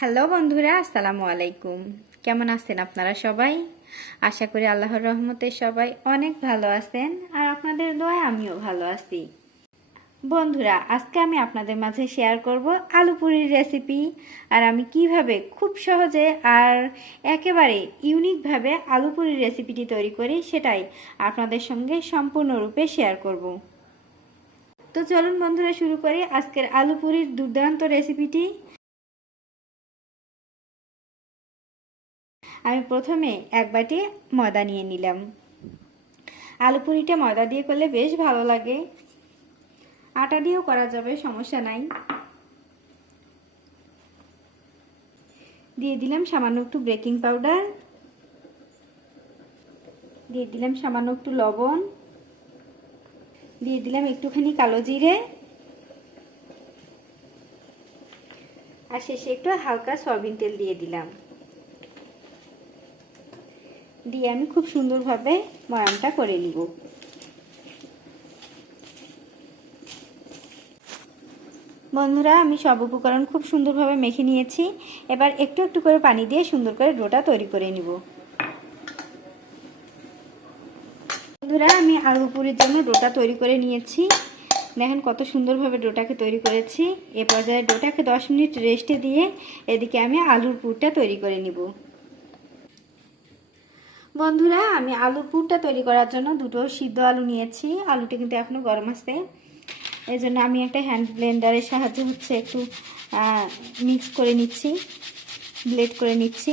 Hello বন্ধুরা, আসসালামু আলাইকুম। কেমন আছেন আপনারা সবাই? আশা করি আল্লাহর রহমতে সবাই অনেক ভালো আছেন আর আপনাদের দোয়ায় আমিও ভালো আছি। বন্ধুরা, আজকে আমি আপনাদের মাঝে শেয়ার করব আলু পুরির রেসিপি আর আমি কীভাবে খুব সহজে আর একেবারে ইউনিকভাবে আলু পুরির রেসিপিটি তৈরি করি সেটাই আপনাদের সঙ্গে সম্পূর্ণরূপে শেয়ার করব। তো চলুন বন্ধুরা, শুরু করি আজকের আলু পুরির দুর্দান্ত রেসিপিটি আমি প্রথমে এক বাটি ময়দা নিয়ে নিলাম। আলু পুরিটা ময়দা দিয়ে করলে বেশ ভালো লাগে। আটা দিয়েও করা যাবে, সমস্যা নাই। দিয়ে দিলাম সামান্য একটু বেকিং পাউডার। দিয়ে দিলাম সামান্য একটু লবণ। দিয়ে দিলাম একটুখানি কালো জিরে। আর শেষে একটু হালকা সয়াবিন তেল দিয়ে দিলাম। দিয়ে আমি খুব সুন্দরভাবে ময়ামটা করে নিব। বন্ধুরা, আমি সব উপকরণ খুব সুন্দরভাবে মেখে নিয়েছি। এবার একটু একটু করে পানি দিয়ে সুন্দর করে ডোটা তৈরি করে নিব। বন্ধুরা, আমি আলু পুরির জন্য ডোটা তৈরি করে নিয়েছি। দেখেন কত সুন্দরভাবে ডোটাকে তৈরি করেছি। এ পর্যায়ে ডোটাকে দশ মিনিট রেস্টে দিয়ে এদিকে আমি আলুর পুরটা তৈরি করে নিব। বন্ধুরা, আমি আলুর পুরটা তৈরি করার জন্য দুটো সিদ্ধ আলু নিয়েছি। আলুটা কিন্তু এখনও গরম আছে। এই জন্য আমি একটা হ্যান্ড ব্লেন্ডারের সাহায্যে হচ্ছে একটু মিক্স করে নিচ্ছি ব্লেড করে নিচ্ছি।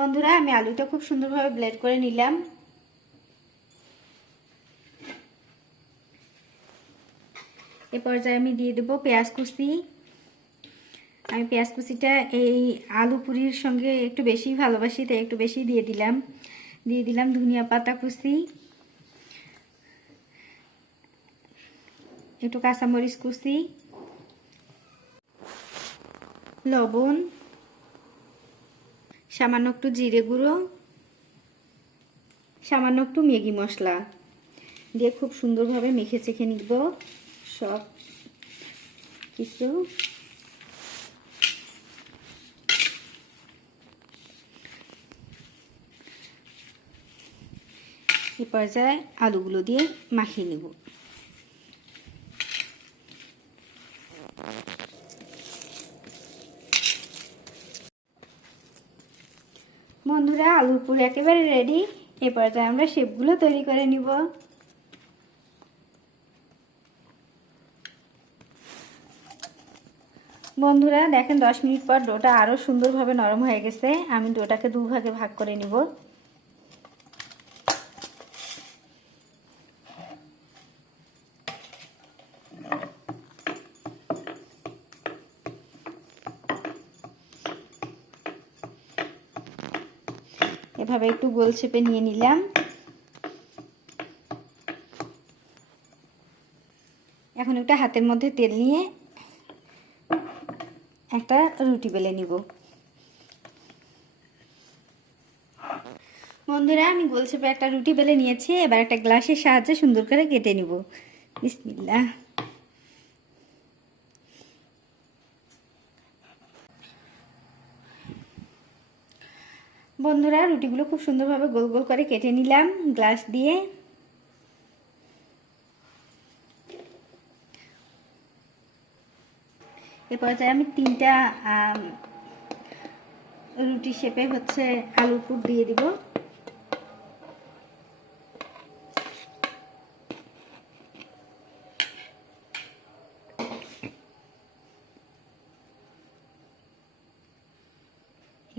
বন্ধুরা, আমি আলুটা খুব সুন্দরভাবে ব্লেড করে নিলাম। এ পর্যায়ে আমি দিয়ে দেবো পেঁয়াজ কুচি। আমি পেঁয়াজ কুচিটা এই আলু পুরির সঙ্গে একটু বেশি ভালোবাসি, তাই একটু বেশি দিয়ে দিলাম। দিয়ে দিলাম ধনিয়া পাতা কুচি। একটু কাঁচামরিচ কুচি। লবণ। সামান্য একটু জিরে গুঁড়ো, সামান্য একটু ম্যাগি মশলা দিয়ে খুব সুন্দরভাবে মেখে চেখে নিব। সব কিছু এ পর্যায়ে আলুগুলো দিয়ে মাখিয়ে নেব। বন্ধুরা, আলুর পুর একেবারে রেডি এরপর তো আমরা শেপগুলো তৈরি করে নিব। বন্ধুরা, দেখেন দশ মিনিট পর ডোটা আরও সুন্দরভাবে নরম হয়ে গেছে। আমি ডোটাকে দুভাগে ভাগ করে নিব। এভাবে একটু গোল শেপে নিয়ে নিলাম। এখন একটা হাতের মধ্যে তেল নিয়ে একটা রুটি বেলে নিব। বন্ধুরা, আমি গোল শেপে একটা রুটি বেলে নিয়েছি। এবার একটা গ্লাসের সাহায্যে সুন্দর করে কেটে নিব। বিসমিল্লা বন্ধুরা, রুটিগুলো খুব সুন্দরভাবে গোল গোল করে কেটে নিলাম গ্লাস দিয়ে। এ পর্যায়ে আমি তিনটা রুটি শেপে হচ্ছে আলুর পুর দিয়ে দিব।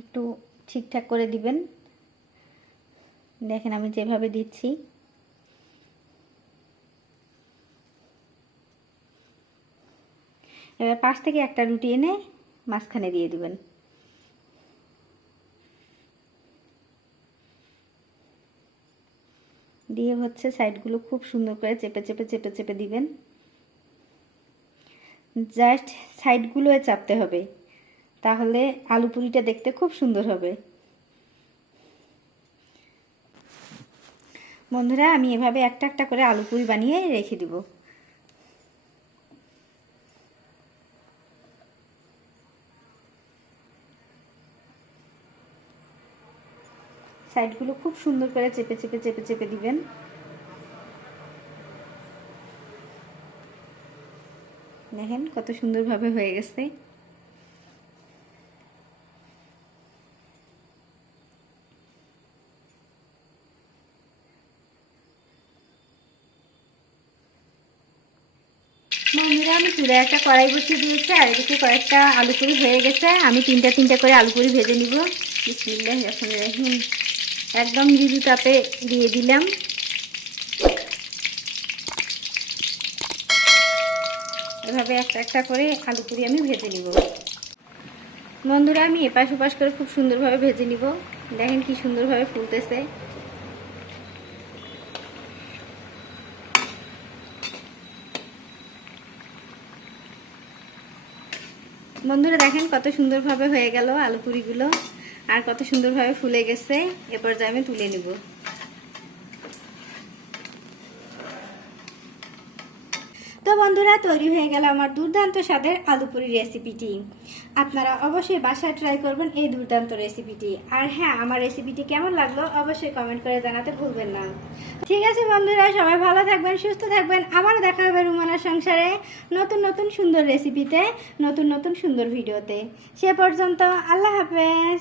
একটু ঠিকঠাক করে দিবেন। দেখেন আমি যেভাবে দিচ্ছি। এবার পাশ থেকে একটা রুটি এনে মাঝখানে দিয়ে দিবেন। দিয়ে হচ্ছে সাইডগুলো খুব সুন্দর করে চেপে চেপে চেপে চেপে দিবেন। জাস্ট সাইডগুলোয় চাপতে হবে। তাহলে আলু পুরিটা দেখতে খুব সুন্দর হবে। বন্ধুরা, আমি এভাবে একটা একটা করে আলু পুরি বানিয়ে রেখে দিব। সাইডগুলো খুব সুন্দর করে চেপে চেপে চেপে চেপে দিবেন। দেখেন কত সুন্দরভাবে হয়ে গেছে। বন্ধুরা, আমি চুলে একটা কড়াই বসিয়ে দিয়েছি, আর এদিকে কয়েকটা আলু পুরি হয়ে গেছে। আমি তিনটা তিনটা করে আলু পুরি ভেজে নিব। একদম মৃদু তাপে দিয়ে দিলাম। এভাবে একটা একটা করে আলু পুরি আমি ভেজে নিব। বন্ধুরা, আমি এপাশ ওপাশ করে খুব সুন্দরভাবে ভেজে নিব। দেখেন কি সুন্দরভাবে ফুলতেছে। বন্ধুরা দেখেন কত সুন্দরভাবে হয়ে গেল আলু পুরিগুলো। আর কত সুন্দরভাবে ফুলে গেছে। এরপর যে আমি তুলে নিব। তো বন্ধুরা, তৈরি হয়ে গেল আমার দুর্দান্ত স্বাদের আলু পুরি রেসিপিটি আপনারা অবশ্যই বাসায় ট্রাই করবেন এই দুর্দান্ত রেসিপিটি আর হ্যাঁ আমার রেসিপিটি কেমন লাগল অবশ্যই কমেন্ট করে জানাতে ভুলবেন না। ঠিক আছে বন্ধুরা, সবাই ভালো থাকবেন, সুস্থ থাকবেন। আবারও দেখা হবে রুমানার সংসারে নতুন নতুন সুন্দর রেসিপিতে নতুন নতুন সুন্দর ভিডিওতে সে পর্যন্ত আল্লাহ হাফেজ।